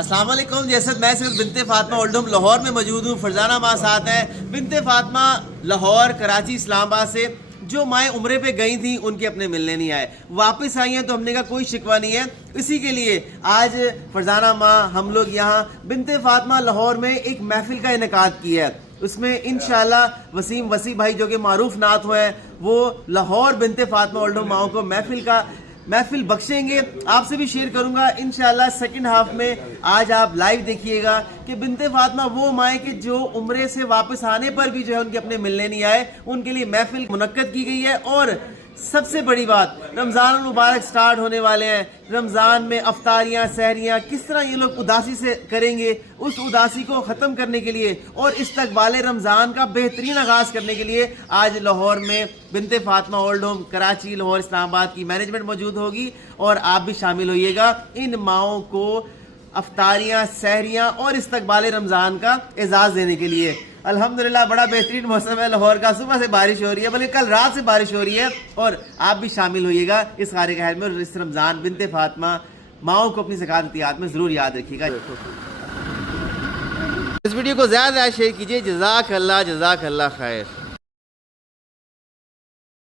अस्सलाम वालेकुम। जैसे मैं सिर्फ बिनते फातिमा ओल्ड होम लाहौर में मौजूद हूँ। फरजाना माँ साथ हैं। बिनते फातिमा लाहौर, कराची, इस्लामाबाद से जो माएँ उम्रे पे गई थी उनके अपने मिलने नहीं आए, वापस आई हैं, तो हमने कहा कोई शिकवा नहीं है। इसी के लिए आज फरजाना माँ हम लोग यहाँ बिनते फातिमा लाहौर में एक महफिल का इनेकाद किया है। उसमें इंशाल्लाह वसीम वसी भाई जो कि मारूफ नात हुए हैं, वो लाहौर बिनते फातिमा ओल्ड होम माओं को महफिल बख्शेंगे। आपसे भी शेयर करूंगा इंशाल्लाह सेकंड हाफ में। आज आप लाइव देखिएगा कि बिनते फातिमा वो माए कि जो उम्रे से वापस आने पर भी जो है उनके अपने मिलने नहीं आए, उनके लिए महफिल मुनक्कद की गई है। और सबसे बड़ी बात, रमज़ान मुबारक स्टार्ट होने वाले हैं। रमज़ान में अफ्तारियाँ, सहरियाँ किस तरह ये लोग उदासी से करेंगे, उस उदासी को ख़त्म करने के लिए और इस्तकबाल रमज़ान का बेहतरीन आगाज़ करने के लिए आज लाहौर में बिनते फातिमा ओल्ड होम कराची, लाहौर, इस्लामाबाद की मैनेजमेंट मौजूद होगी और आप भी शामिल होइएगा इन माओं को अफ्तारियाँ, सहरियाँ और इस्तकबाल रमज़ान का एजाज़ देने के लिए। अल्हम्दुलिल्लाह बड़ा बेहतरीन मौसम है लाहौर का। सुबह से बारिश हो रही है, बल्कि कल रात से बारिश हो रही है। और आप भी शामिल होइएगा इस खारिक खैर में। और इस रमज़ान बिनते फातिमा माओं को अपनी ज़कात-ए-याद में ज़रूर याद रखिएगा। इस वीडियो को ज़्यादा शेयर कीजिए। जज़ाक अल्लाह खैर।